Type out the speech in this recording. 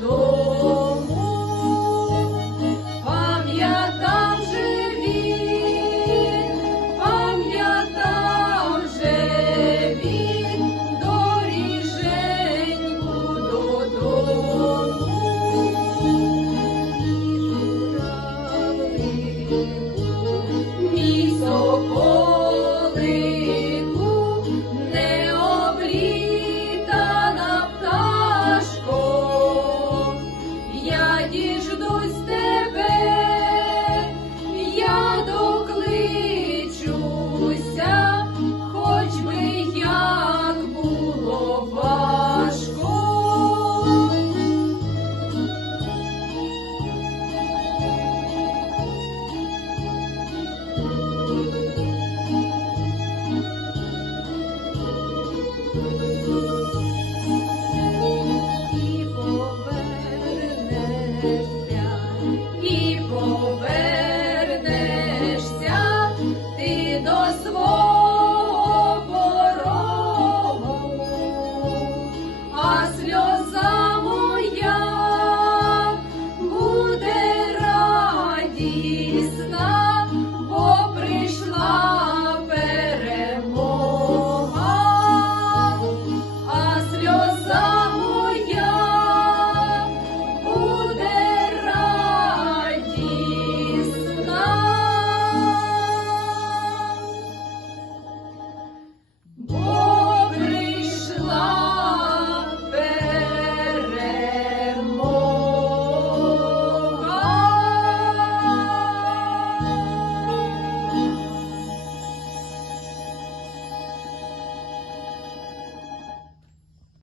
todo.